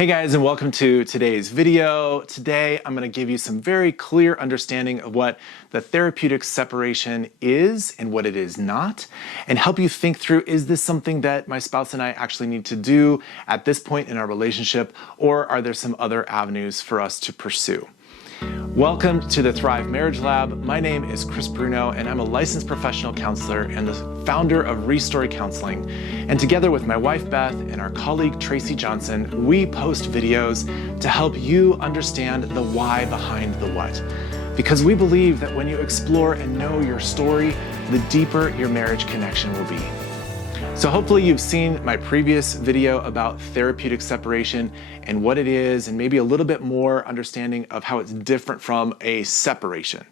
Hey guys, and welcome to today's video. Today, I'm going to give you some very clear understanding of what the therapeutic separation is and what it is not, and help you think through, is this something that my spouse and I actually need to do at this point in our relationship, or are there some other avenues for us to pursue? Welcome to the Thrive Marriage Lab. My name is Chris Bruno, and I'm a licensed professional counselor and the founder of Restory Counseling. And together with my wife, Beth, and our colleague, Tracy Johnson, we post videos to help you understand the why behind the what. Because we believe that when you explore and know your story, the deeper your marriage connection will be. So hopefully you've seen my previous video about therapeutic separation and what it is, and maybe a little bit more understanding of how it's different from a separation.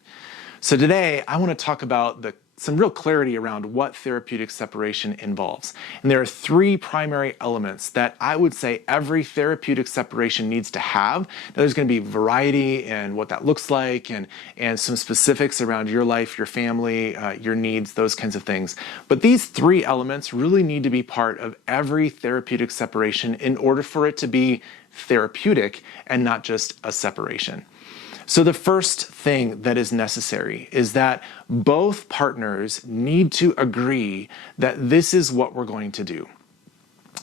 So today I want to talk about some real clarity around what therapeutic separation involves. And there are three primary elements that I would say every therapeutic separation needs to have. Now, there's going to be variety in what that looks like and some specifics around your life, your family, your needs, those kinds of things. But these three elements really need to be part of every therapeutic separation in order for it to be therapeutic and not just a separation. So the first thing that is necessary is that both partners need to agree that this is what we're going to do.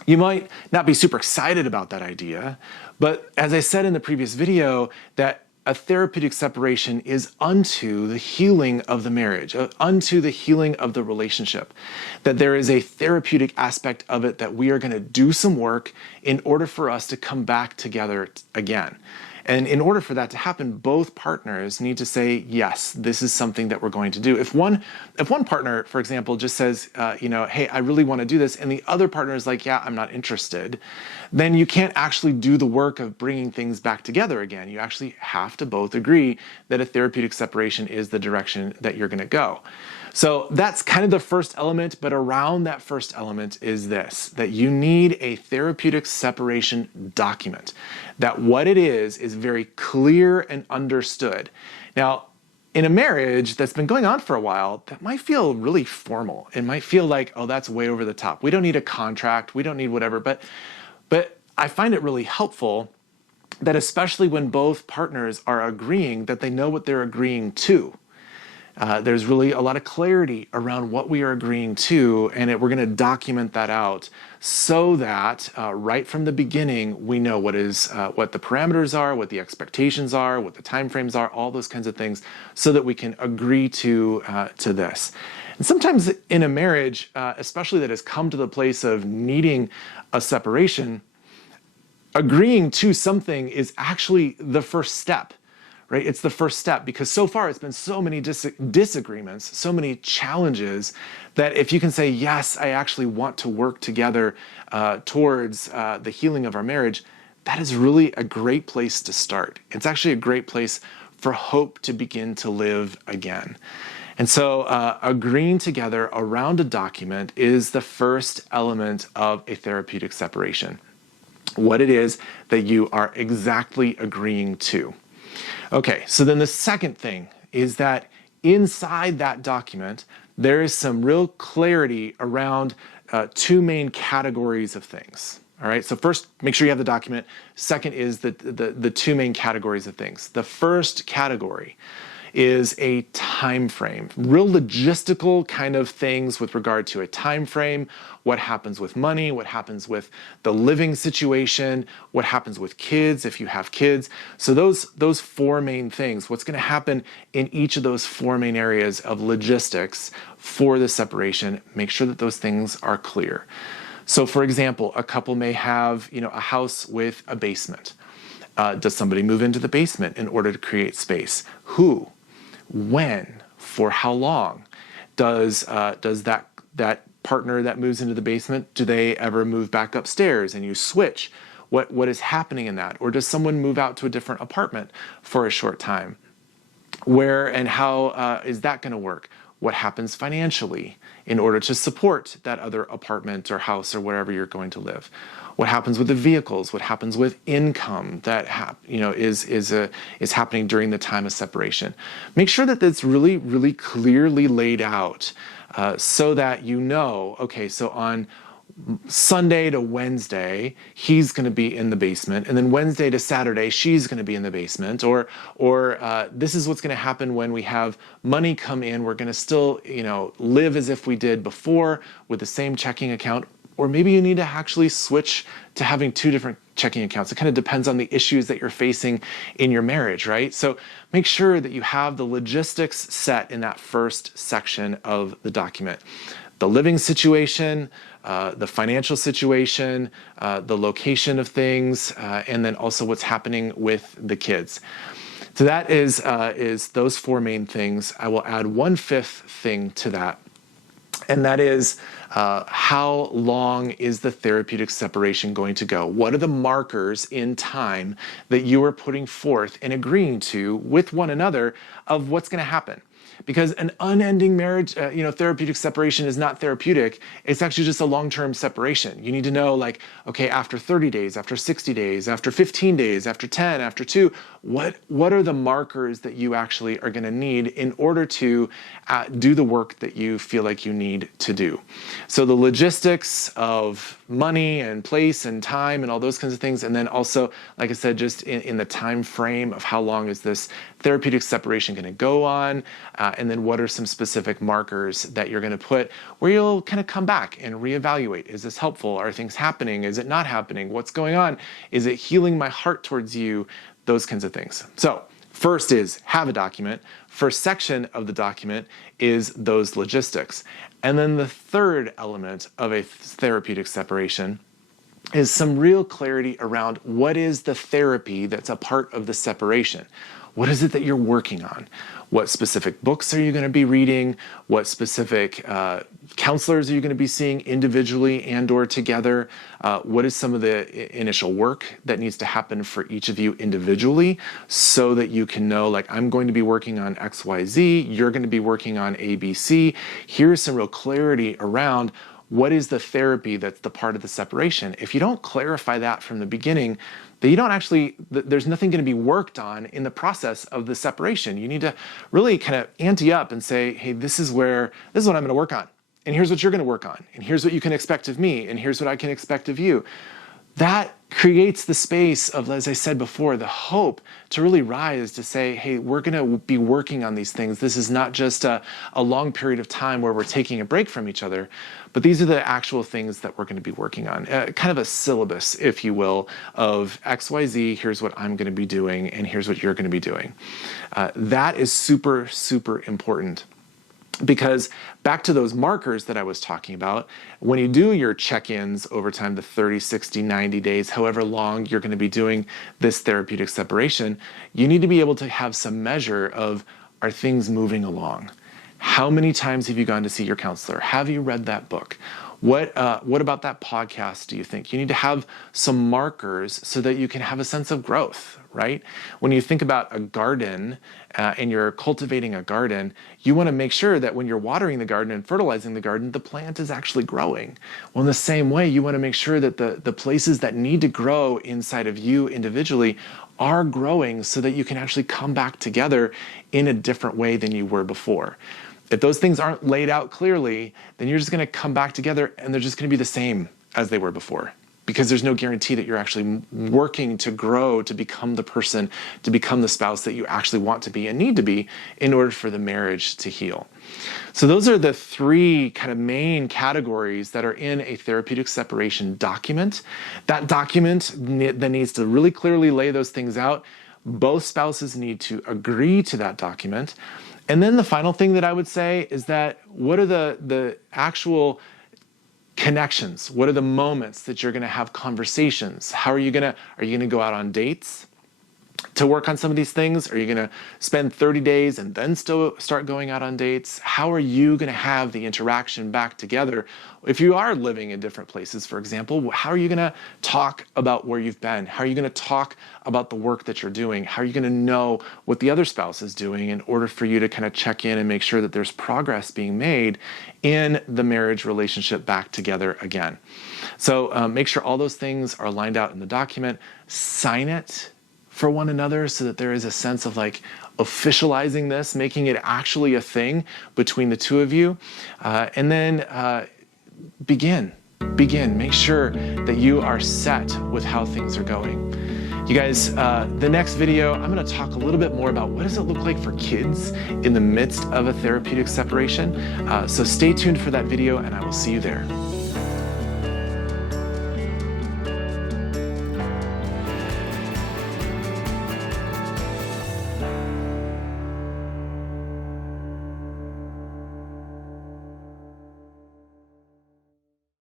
You might not be super excited about that idea, but as I said in the previous video, that a therapeutic separation is unto the healing of the marriage, unto the healing of the relationship. That there is a therapeutic aspect of it that we are going to do some work in order for us to come back together again. And in order for that to happen, both partners need to say, yes, this is something that we're going to do. If one partner, for example, just says, hey, I really want to do this, and the other partner is like, yeah, I'm not interested, then you can't actually do the work of bringing things back together again. You actually have to both agree that a therapeutic separation is the direction that you're going to go. So that's kind of the first element, but around that first element is this, that you need a therapeutic separation document. That what it is very clear and understood. Now, in a marriage that's been going on for a while, that might feel really formal. It might feel like, oh, that's way over the top. We don't need a contract, we don't need whatever, but I find it really helpful that especially when both partners are agreeing that they know what they're agreeing to. There's really a lot of clarity around what we are agreeing to, and we're going to document that out so that right from the beginning we know what the parameters are, what the expectations are, what the timeframes are, all those kinds of things, so that we can agree to this. And sometimes in a marriage, especially that has come to the place of needing a separation, agreeing to something is actually the first step. Right? It's the first step, because so far it's been so many disagreements, so many challenges, that if you can say, yes, I actually want to work together towards the healing of our marriage, that is really a great place to start. It's actually a great place for hope to begin to live again. And so agreeing together around a document is the first element of a therapeutic separation. What it is that you are exactly agreeing to. Okay, so then the second thing is that inside that document, there is some real clarity around two main categories of things. All right, so first, make sure you have the document. Second is the two main categories of things. The first category is a time frame, real logistical kind of things with regard to a time frame, what happens with money, what happens with the living situation, what happens with kids if you have kids. So those four main things, what's going to happen in each of those four main areas of logistics for the separation, make sure that those things are clear. So for example, a couple may have, a house with a basement. Does somebody move into the basement in order to create space? Who? When? For how long? Does that partner that moves into the basement, do they ever move back upstairs and you switch? What is happening in that? Or does someone move out to a different apartment for a short time? Where and how is that going to work? What happens financially in order to support that other apartment or house or wherever you're going to live? What happens with the vehicles? What happens with income that is happening during the time of separation? Make sure that that's really, really clearly laid out so that you know, okay, so on Sunday to Wednesday, he's going to be in the basement, and then Wednesday to Saturday, she's going to be in the basement. Or this is what's going to happen when we have money come in. We're going to still, live as if we did before with the same checking account. Or maybe you need to actually switch to having two different checking accounts. It kind of depends on the issues that you're facing in your marriage, right? So make sure that you have the logistics set in that first section of the document. The living situation, the financial situation, the location of things, and then also what's happening with the kids. So that is those four main things. I will add 1/5 thing to that, and that is how long is the therapeutic separation going to go? What are the markers in time that you are putting forth and agreeing to with one another of what's going to happen? Because an unending marriage, therapeutic separation is not therapeutic. It's actually just a long-term separation. You need to know, like, okay, after 30 days, after 60 days, after 15 days, after 10, after 2, what are the markers that you actually are going to need in order to do the work that you feel like you need to do? So the logistics of money and place and time and all those kinds of things, and then also, like I said, just in the time frame of how long is this therapeutic separation going to go on, and then what are some specific markers that you're going to put where you'll kind of come back and reevaluate. Is this helpful? Are things happening? Is it not happening? What's going on? Is it healing my heart towards you? Those kinds of things. So first is have a document. First section of the document is those logistics. And then the third element of a therapeutic separation is some real clarity around what is the therapy that's a part of the separation. What is it that you're working on? What specific books are you going to be reading? What specific counselors are you going to be seeing individually and or together? What is some of the initial work that needs to happen for each of you individually so that you can know, like, I'm going to be working on XYZ, you're going to be working on ABC. Here's some real clarity around what is the therapy that's the part of the separation. If you don't clarify that from the beginning, then you don't actually, there's nothing going to be worked on in the process of the separation. You need to really kind of ante up and say, hey, this is what I'm going to work on. And here's what you're going to work on. And here's what you can expect of me. And here's what I can expect of you. That creates the space of, as I said before, the hope to really rise to say, hey, we're going to be working on these things. This is not just a long period of time where we're taking a break from each other, but these are the actual things that we're going to be working on. Kind of a syllabus, if you will, of XYZ, here's what I'm going to be doing, and here's what you're going to be doing. That is super, super important. Because back to those markers that I was talking about, when you do your check-ins over time, the 30, 60, 90 days, however long you're going to be doing this therapeutic separation, you need to be able to have some measure of, are things moving along? How many times have you gone to see your counselor? Have you read that book? What about that podcast do you think? You need to have some markers so that you can have a sense of growth, right? When you think about a garden and you're cultivating a garden, you want to make sure that when you're watering the garden and fertilizing the garden, the plant is actually growing. Well, in the same way, you want to make sure that the places that need to grow inside of you individually are growing so that you can actually come back together in a different way than you were before. If those things aren't laid out clearly, then you're just going to come back together and they're just going to be the same as they were before, because there's no guarantee that you're actually working to grow, to become the person, to become the spouse that you actually want to be and need to be in order for the marriage to heal. So those are the three kind of main categories that are in a therapeutic separation document. That document then needs to really clearly lay those things out. Both spouses need to agree to that document. And then the final thing that I would say is that what are the actual connections? What are the moments that you're going to have conversations? Are you going to go out on dates to work on some of these things? Are you going to spend 30 days and then still start going out on dates? How are you going to have the interaction back together? If you are living in different places, for example, how are you going to talk about where you've been? How are you going to talk about the work that you're doing? How are you going to know what the other spouse is doing in order for you to kind of check in and make sure that there's progress being made in the marriage relationship back together again? So make sure all those things are lined out in the document. Sign it for one another so that there is a sense of like officializing this, making it actually a thing between the two of you. And then begin. begin. Make sure that you are set with how things are going. You guys, the next video, I'm going to talk a little bit more about what does it look like for kids in the midst of a therapeutic separation. So stay tuned for that video, and I will see you there.